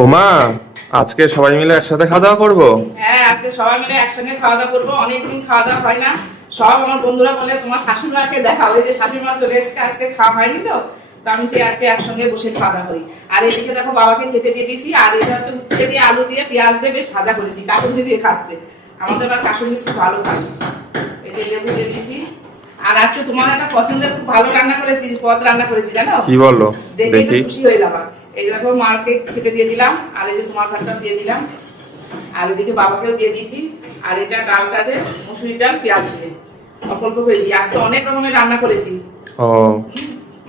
ও মা, আজকে সবাই মিলে একসাথে খাওয়া দাওয়া করবো। হ্যাঁ, আজকে সবাই মিলে একসঙ্গে খাওয়া দাওয়া করবো। অনেকদিন খাওয়া দাওয়া হয় না। সব আমার বন্ধুরা বলে তোমার শাশুড়িমাকে দেখাও, এই যে শাশুড়িমা চলে এসেছে, আজকে খাওয়া হয়নি তো আমি চাই আজকে একসঙ্গে বসে খাওয়া দাওয়া করি। আর এদিকে দেখো বাবাকে খেতে দিয়ে দিয়েছি। আর এটা হচ্ছে উচ্ছে দিয়ে আলু দিয়ে পেঁয়াজ দিয়ে বেশ ভাজা করেছি, কাসুন্দি দিয়ে খাচ্ছে। আমাদের আবার কাসুন্দি খুব ভালো খায়। এই যে লেবু দিয়ে দিয়েছি। আর আজকে তোমার একটা পছন্দের খুব ভালো রান্না করেছি, পদ রান্না করেছি, জানো? কি বলো? দেখে দেখি। খুশি হয়ে যাবা। এই দেখো মাকে খেতে দিয়ে দিলাম, আর এই যে তোমার ভাতটাও দিয়ে দিলাম, আর এদিকে বাবাকেও দিয়ে দিয়েছি। আর এটা ডালটা আছে মুসুরি ডাল পেঁয়াজ দিয়ে অল্প অল্প করে দিই। আজকে অনেক রকমের রান্না করেছি। ও,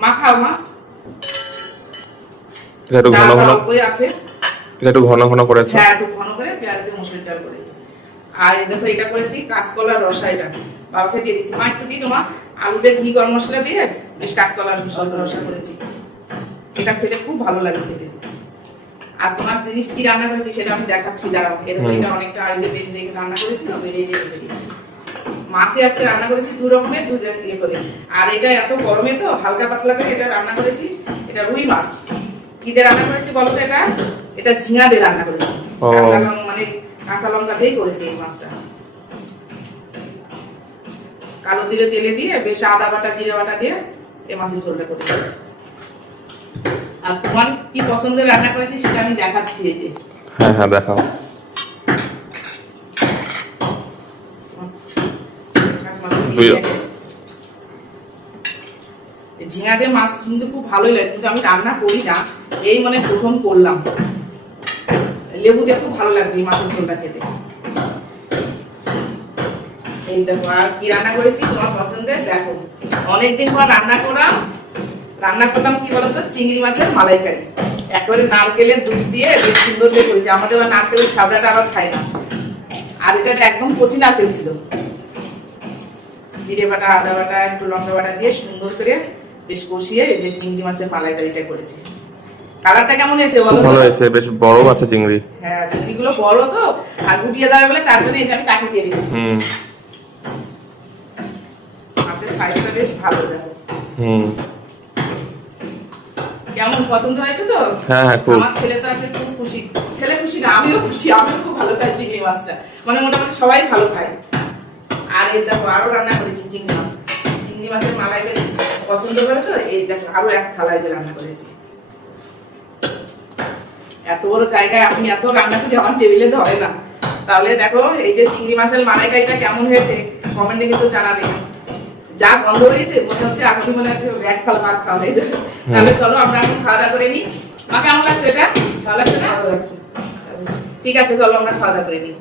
মা খাও মা। এটা একটু ঘন ঘন, অল্পই আছে। এটা একটু ঘন ঘন করেছে। হ্যাঁ, একটু ঘন করে পেঁয়াজ দিয়ে মুসুরি ডাল করেছি। আর এই দেখো এটা করেছি কাঁচকলার রসা, এটা বাবাকে দিয়ে দিয়েছি। মা একটু দিই তোমার, আলু দিয়ে ঘি গরম মশলা দিয়ে বেশ কাঁচকলার রসা করেছি। এটা খেতে খুব ভালো লাগে খেতে। আর তোমার জিনিস কি রান্না করেছি সেটা আমি দেখাচ্ছি, দাঁড়াও। এটা অনেকটা আর যে বেরিয়ে রান্না করেছি না, বেরিয়ে মাছে আজকে রান্না করেছি দু রকমের, দু জায়গা দিয়ে করে। আর এটা এত গরমে তো হালকা পাতলা করে এটা রান্না করেছি। এটা রুই মাছ। কি দিয়ে রান্না করেছি বলো তো? এটা ঝিঙা দিয়ে রান্না করেছি। মানে কাঁচা লঙ্কা দিয়েই করেছি এই মাছটা। কালো জিরে তেলে দিয়ে বেশ আদা বাটা জিরে বাটা দিয়ে এই মাছের ঝোলটা করেছি। আর তোমার কি পছন্দের রান্না করেছি সেটা আমি দেখাচ্ছি। এই যে হ্যাঁ হ্যাঁ, দেখাও। ঝিঙা দিয়ে মাছ কিন্তু খুব ভালোই লাগে, কিন্তু আমি রান্না করি না, এই মানে প্রথম করলাম। লেবু দিয়ে খুব ভালো লাগবে এই মাছের ঝোলটা খেতে। এই দেখো আর কি রান্না করেছি তোমার পছন্দের, দেখো। অনেকদিন পর রান্না করলাম কি বলতো, চিংড়ি মাছের মালাইকারি। একেবারে নারকেলের দুধ দিয়ে বেশ সুন্দর করে করেছি। আমাদের আবার নারকেলের ছাবড়াটা আবার খাই না। আর এটা একদম কচি নারকেল ছিল। জিরে বাটা আদা বাটা একটু লঙ্কা বাটা দিয়ে সুন্দর করে বেশ কষিয়ে এই যে চিংড়ি মাছের মালাইকারিটা করেছি। কালারটা কেমন হয়েছে বলো? ভালো হয়েছে, বেশ বড় আছে চিংড়ি। হ্যাঁ, চিংড়িগুলো বড় তো, আর গুটিয়ে যাবে বলে তার জন্য এই যে আমি কাটি দিয়ে রেখেছি। মাছের সাইজটা বেশ ভালো, দেখো। কেমন পছন্দ হয়েছে তো? হ্যাঁ হ্যাঁ, খুব। আমার ছেলে তো আছে খুব খুশি। ছেলে খুশি না, আমিও খুশি। আমিও খুব ভালো খাই চিংড়ি মাছটা, মানে মোটামুটি সবাই ভালো খায়। আর এই দেখো আরো রান্না করেছি চিংড়ি মাছ। চিংড়ি মাছের মালাইকারি পছন্দ করে তো, এই দেখো আরো এক থালায় যে রান্না করেছি। এত বড় জায়গায় আমি এত রান্না করি, আমার টেবিলে ধরে না। তাহলে দেখো এই যে চিংড়ি মাছের মালাইকারিটা কেমন হয়েছে কমেন্টে কিন্তু জানাবে। যা গন্ধ রয়েছে মনে হচ্ছে এখনই মনে হচ্ছে এক থালা ভাত খাওয়া হয়ে যাবে। তাহলে চলো আমরা এখন খাওয়া দাওয়া করে নিই। মা কেমন লাগছে? এটা ভালো লাগছে না? ঠিক আছে, চলো আমরা খাওয়া দাওয়া করে নিই।